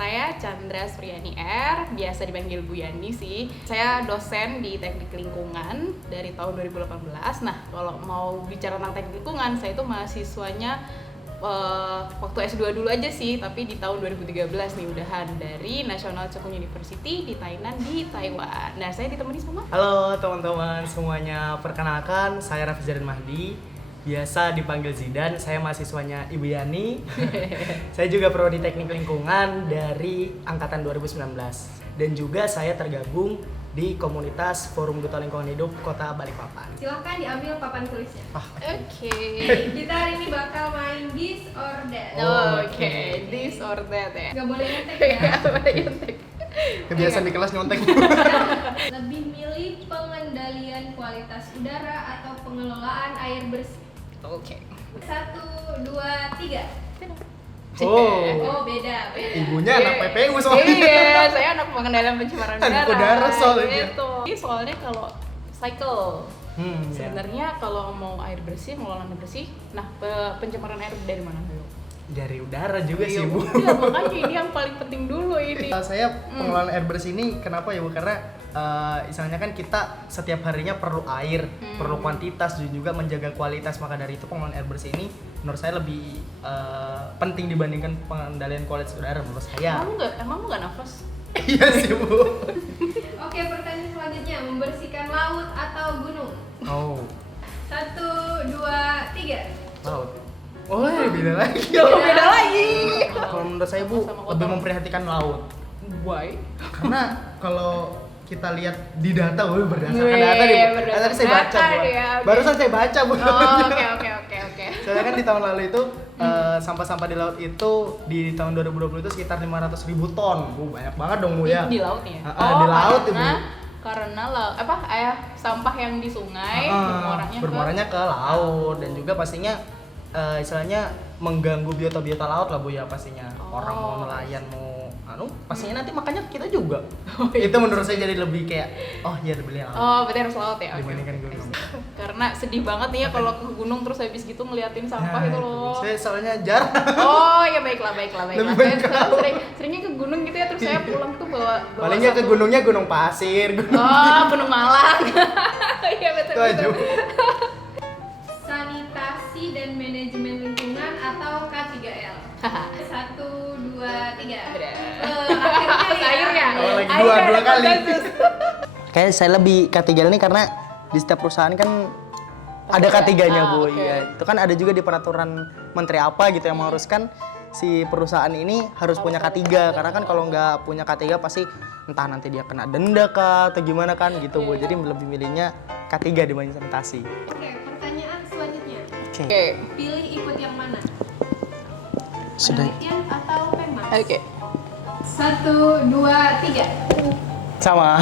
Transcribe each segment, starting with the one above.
Saya Chandra Suryani R, biasa dipanggil Bu Yani sih. Saya dosen di Teknik Lingkungan dari tahun 2018. Nah, kalau mau bicara tentang Teknik Lingkungan, saya itu mahasiswanya waktu S2 dulu aja sih, tapi di tahun 2013 nih udahan dari National Cheng Kung University di Tainan di Taiwan. Nah, saya ditemani sama Halo teman-teman semuanya, perkenalkan saya Raffi Zarin Mahdi, biasa dipanggil Zidan. Saya mahasiswanya Ibu Yani. Saya juga prodi Teknik Lingkungan dari angkatan 2019 dan juga saya tergabung di komunitas Forum Duta Lingkungan Hidup Kota Balikpapan. Silahkan diambil papan tulisnya. Oke. Kita hari ini bakal main this or that. Oke, this or that ya. Gak boleh ngetek ya. Kebiasaan di kelas nyontek. Lebih milih pengendalian kualitas udara atau pengelolaan air bersih? Oke. 1, 2, 3. Oh, beda. ibunya anak PPU soalnya. Iya, saya anak pengendalian pencemaran Anak udara. udara soalnya. Gitu. Ini soalnya kalau cycle, Ya. sebenarnya kalau mau air bersih, mengelola air bersih, nah pencemaran air dari mana dulu? Dari udara juga sih, Bu. Iya, makanya ini yang paling penting dulu ini. Saya pengelolaan air bersih ini kenapa ya, Bu? Karena misalnya kan kita setiap harinya perlu air, perlu kuantitas dan juga menjaga kualitas. Maka dari itu pengelolaan air bersih ini menurut saya lebih penting dibandingkan pengendalian kualitas udara menurut saya. Emang nggak nafas? Iya sih, Bu. Oke, pertanyaan selanjutnya, membersihkan laut atau gunung? Oh, 1, 2, 3. laut. Oh, beda lagi. Beda lagi. Kalau menurut saya, Bu, Sama-sama lebih kotor. memprihatinkan laut. Why? Karena kalau kita lihat di data, Bu, berdasarkan Wih, data nih, Bu. berdasarkan Tadi saya baca, data Bu. dia, oke. Barusan saya baca, Bu. Oh, oke. Soalnya kan di tahun lalu itu sampah-sampah di laut itu di tahun 2020 itu sekitar 500.000 ton. Bu, banyak banget dong, Bu ya. Di laut ya? Di laut, Ibu. Karena sampah yang di sungai bermuaranya ke laut dan juga pastinya istilahnya mengganggu biota-biota laut lah, Bu ya, pastinya. Orang mau nelayan mau pastinya nanti makanya kita juga. Itu menurut saya jadi lebih kayak ya beli laut. Oh, berarti harus laut ya? Oke. Dibandingkan gunung. Karena sedih banget nih ya kalau ke gunung terus habis gitu ngeliatin sampah itu loh. Saya soalnya jarang. Oh ya baiklah. Lebih baik Saya seringnya ke gunung gitu ya, terus saya pulang tuh bawa Palingnya ke gunungnya Gunung Pasir, Gunung Malang. Iya betul. Itu aja. Sanitasi dan manajemen lingkungan atau K3L? 1, 2, 3. Akhirnya. Oh, lagi dua kali. Kayak saya lebih K3 ini karena di setiap perusahaan kan ada K3-nya, Bu. Oke. Iya. Itu kan ada juga di peraturan menteri apa gitu yang mengharuskan si perusahaan ini harus punya K3 karena kan kalau nggak punya K3 pasti entah nanti dia kena denda kah atau gimana kan gitu, Bu. Jadi lebih milihnya K3 dibanding sanitasi. Oke, pertanyaan selanjutnya. Oke. Pilih ikut yang mana? Sudah. Penelitian atau Pengmas? Oke. 1, 2, 3. Sama.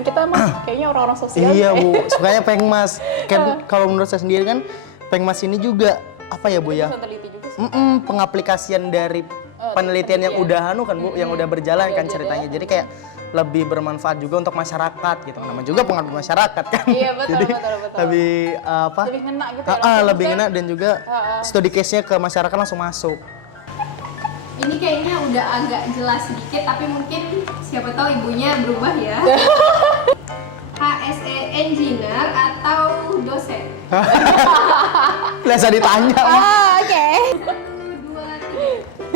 Kita mah kayaknya orang-orang sosial. Iya, Bu. Sukanya Pengmas. Kan kalau menurut saya sendiri kan Pengmas ini juga apa ya, Bu ya? Bisa teliti juga sih. Pengaplikasian dari penelitian yang udah kan, Bu, yang udah berjalan kan ceritanya. Jadi kayak lebih bermanfaat juga untuk masyarakat gitu. Nama juga pengabdi masyarakat kan. Iya, betul, Jadi betul. lebih Lebih ngena gitu ya. lebih ngena dan juga studi case-nya ke masyarakat langsung masuk. Ini kayaknya udah agak jelas sedikit, tapi mungkin siapa tahu ibunya berubah ya. HSE engineer atau dosen? Biasa ditanya. Oke. 1, 2,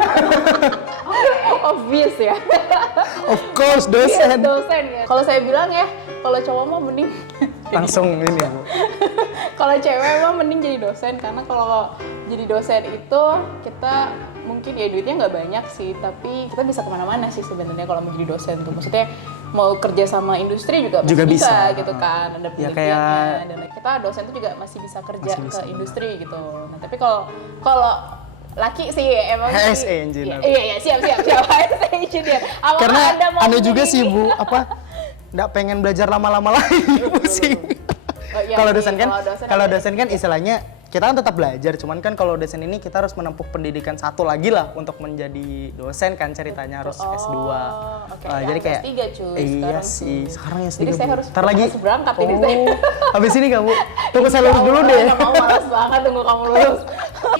3. Obvious ya. Of course dosen. Dosen ya. Kalau saya bilang ya, kalau cowok mah mending Langsung ini ya, Bu. kalau cewek mah mending jadi dosen, karena kalau jadi dosen itu kita mungkin ya duitnya nggak banyak sih, tapi kita bisa kemana-mana sih sebenarnya kalau mau jadi dosen tuh. Maksudnya mau kerja sama industri juga masih bisa gitu kan, ada Ya, penelitiannya, dan kita dosen tuh juga masih bisa kerja Masih bisa. ke industri gitu. Nah tapi kalau laki sih emang HSE engineer. Iya siap HSE engineer. Apakah Karena Anda mau aneh juga menjadi sih, ini? Bu, nggak pengen belajar lama-lama lagi, pusing. Iya Kalau sih, dosen kan, kalau dosen kan istilahnya kita kan tetap belajar, cuman kan kalau dosen ini kita harus menempuh pendidikan satu lagi lah untuk menjadi dosen kan ceritanya harus S2. Oke. Jadi kayak S3 cuy. iya sekarang sih, tuh. sekarang S3. Jadi saya Bu. harus Ntar lagi berangkat ini saya. Habis ini kamu tunggu saya lulus dulu deh. Nggak mau, malas banget tunggu kamu lulus.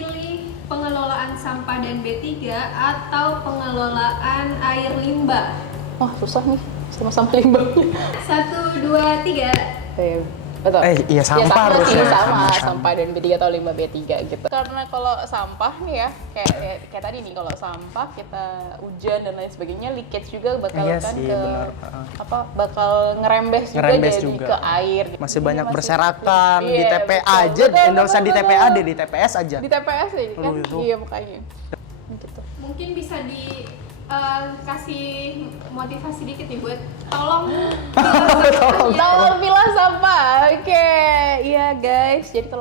Pilih pengelolaan sampah dan B3 atau pengelolaan air limbah? Wah susah nih, sama-sama limbahnya. 1, 2, 3. Betul. Iya, sampah sih, harusnya. sama Sama. sampah dan B3 atau limbah B3 gitu. Karena kalau sampah nih ya, kayak tadi nih, kalau sampah kita hujan dan lain sebagainya, leakage juga bakal Iya kan sih, ke benar. bakal ngerembes juga Ngerembes jadi juga. ke air. Masih Jadi banyak masih- berserakan di Iya, TPA betul, aja, betul, nggak usah di betul, TPA betul. deh, di TPS aja. Di TPS sih kan, Aduh, itu. iya makanya. Gitu. Mungkin bisa kasih motivasi dikit nih buat tolong Tolong pilah sampah, oke, iya guys. Jadi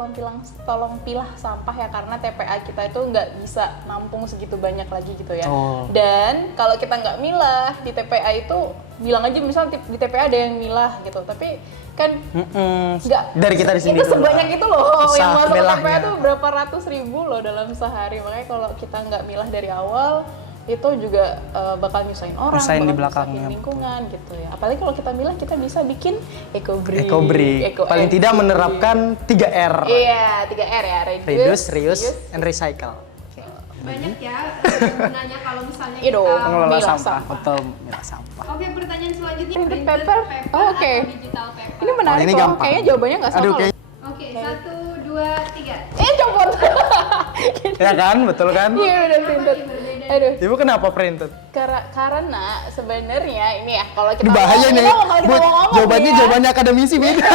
tolong pilah sampah ya, karena TPA kita itu nggak bisa nampung segitu banyak lagi gitu ya. Oh. Dan kalau kita nggak milah di TPA itu, bilang aja misal di TPA ada yang milah gitu, tapi kan nggak Dari kita di sini itu dulu. sebanyak itu loh Usaha yang masuk ke TPA milahnya. tuh berapa ratus ribu loh dalam sehari. Makanya kalau kita nggak milah dari awal itu juga bakal nyusahin orang, Nyusahin di bakal belakangnya, nyusahin lingkungan gitu ya. Apalagi kalau kita milah, kita bisa bikin eco-brick. Paling tidak menerapkan 3R. Iya, 3R ya. Reduce, reuse, and recycle. banyak ya gunanya kalau misalnya Iya dong. kita Mengelola Milah sampah, sampah. betul, milah sampah. Oke, pertanyaan selanjutnya Printed paper? Oh, oke. atau digital paper? Ini menarik Oh, ini loh. gampang. Kayaknya jawabannya nggak sama Aduh, loh. kayak Oke, 1, 2, 3. Copot. ya kan, betul kan? Iya, udah printed. Aduh. Ibu kenapa printed? Karena sebenarnya ini ya, kalau kita Ini bahaya nih. kalau kita Bu, ngomong jawabannya nih ya. jawabannya akademisi beda.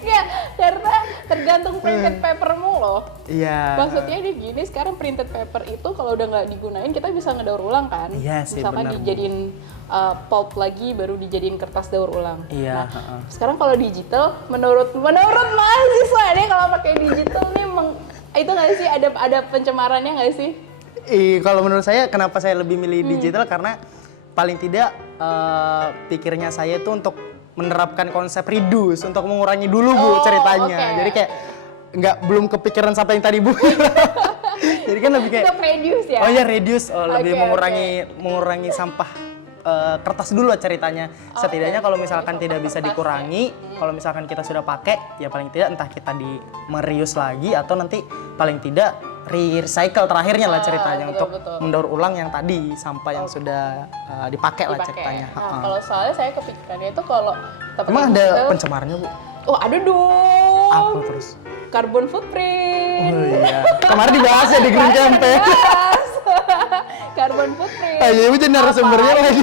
Iya, karena tergantung printed papermu loh. Iya. Maksudnya dia gini, sekarang printed paper itu kalau udah nggak digunain kita bisa ngedaur ulang kan? Iya sih, Misalkan benar, Bu. dijadiin pulp lagi baru dijadiin kertas daur ulang. Iya, Nah, sekarang kalau digital, menurut mahasiswa nih kalau pakai digital nih itu nggak sih ada pencemarannya nggak sih? Kalau menurut saya, kenapa saya lebih milih digital karena paling tidak pikirnya saya itu untuk menerapkan konsep reduce untuk mengurangi dulu Bu Oh, ceritanya. oke. Jadi kayak belum kepikiran sampai yang tadi Bu. Jadi kan lebih kayak Untuk reduce ya? oh ya reduce, lebih Oke, mengurangi sampah kertas dulu lah ceritanya. Setidaknya kalau misalkan tidak bisa kertas dikurangi, kalau misalkan kita sudah pakai, ya paling tidak entah kita merius lagi atau nanti paling tidak recycle terakhirnya lah ceritanya betul, untuk betul. mendaur ulang yang tadi sampah yang sudah dipakai lah Dipakai. ceritanya. Nah, kalau soalnya saya kepikirannya itu kalau kita pakai Emang ada digital- pencemarannya Bu? Oh, ada dong. Apa terus? Carbon footprint. Oh iya. Kemarin dibahas ya di Green Campaign. Dibahas. Carbon footprint. Ah, iya, Ibu jadi narasumbernya lagi.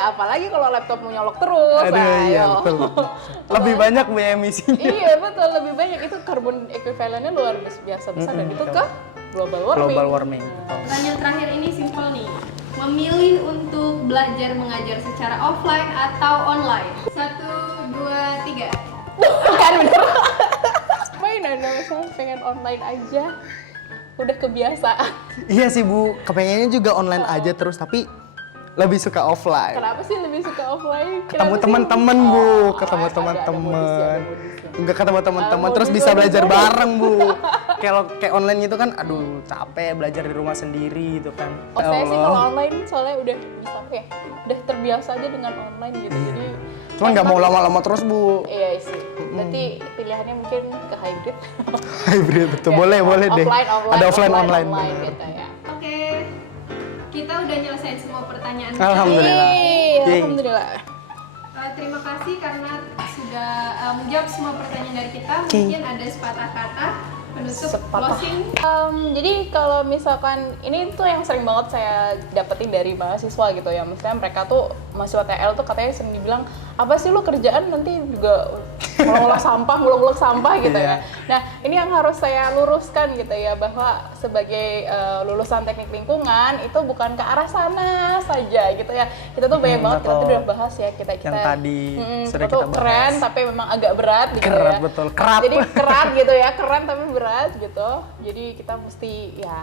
Apalagi kalau laptopmu nyolok terus. Aduh iya ayo. betul. Lebih banyak Bu emisinya. Iya betul, lebih banyak itu karbon ekuivalennya luar biasa besar dan itu ke global warming. Global warming. Betul. Pertanyaan terakhir ini simpel nih. Memilih untuk belajar mengajar secara offline atau online? 1, 2, 3. Kan bener. Main ada misalnya pengen online aja. Udah kebiasaan. Iya sih Bu, kepengennya juga online aja terus tapi lebih suka offline. Kenapa sih lebih suka offline? Ketemu Kenapa sih? teman-teman Bu, ketemu ada teman-teman. modusnya. Enggak ketemu teman-teman Ah, terus modus, bisa modus, belajar modus. bareng Bu. Kalau kayak online gitu kan aduh capek belajar di rumah sendiri gitu kan. Oh, Ya saya sih Allah. kalau online soalnya udah bisa ya, udah terbiasa aja dengan online gitu. Jadi Cuman nggak mau lama-lama terus Bu. iya sih. Berarti pilihannya mungkin ke hybrid. Hybrid betul. Ya, boleh deh. Ada offline online online. gitu ya. Oke. Kita udah nyelesain semua pertanyaan. Alhamdulillah. Yeay, Yeay. alhamdulillah. Terima kasih karena sudah menjawab semua pertanyaan dari kita. Oke. Mungkin ada sepatah kata penutup Sepatah. closing. Jadi kalau misalkan ini tuh yang sering banget saya dapetin dari mahasiswa gitu ya, misalnya mereka tuh mahasiswa TL tuh katanya sering dibilang apa sih lu kerjaan nanti juga ngulek sampah gitu ya. Iya. Nah ini yang harus saya luruskan gitu ya, bahwa sebagai lulusan teknik lingkungan itu bukan ke arah sana saja gitu ya. Kita tuh banyak banget, kita tuh betul. udah bahas ya kita Yang tadi sudah kita tuh kita bahas. keren tapi memang agak berat gitu Kerat, ya. betul. Kerap. Jadi kerat gitu ya, keren tapi berat gitu. Jadi kita mesti ya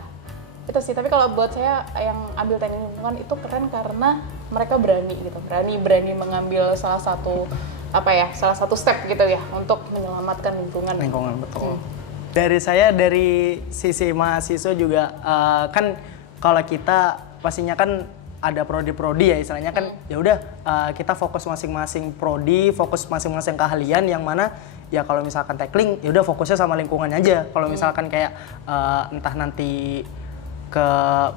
itu sih. Tapi kalau buat saya yang ambil teknik lingkungan itu keren karena mereka berani gitu, berani mengambil salah satu step gitu ya untuk menyelamatkan lingkungan. Lingkungan betul. Dari saya, dari sisi mahasiswa juga kan kalau kita pastinya kan ada prodi-prodi ya istilahnya kan ya udah kita fokus masing-masing prodi, fokus masing-masing keahlian yang mana ya kalau misalkan tackling ya udah fokusnya sama lingkungan aja. Kalau misalkan kayak entah nanti ke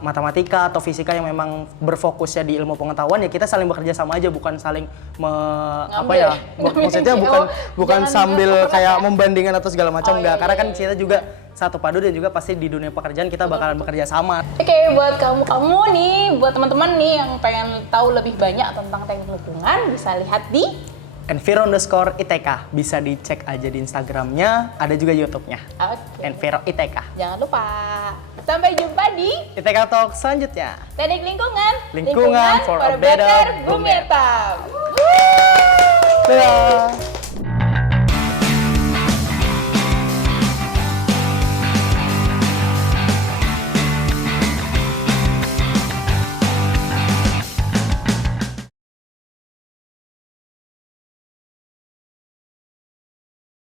matematika atau fisika yang memang berfokusnya di ilmu pengetahuan ya kita saling bekerja sama aja, bukan saling maksudnya bukan sambil kayak membandingkan atau segala macam enggak, karena kan kita juga satu padu dan juga pasti di dunia pekerjaan kita bakalan bekerja sama. Oke, buat kamu nih, buat teman-teman nih yang pengen tahu lebih banyak tentang teknik lingkungan, bisa lihat di Enviro_ITK, bisa dicek aja di Instagramnya, ada juga YouTube-nya. Enviro ITK. Jangan lupa. Sampai jumpa di ITK Talk selanjutnya. Teknik Lingkungan. Lingkungan for a better Bumetang. Dadah.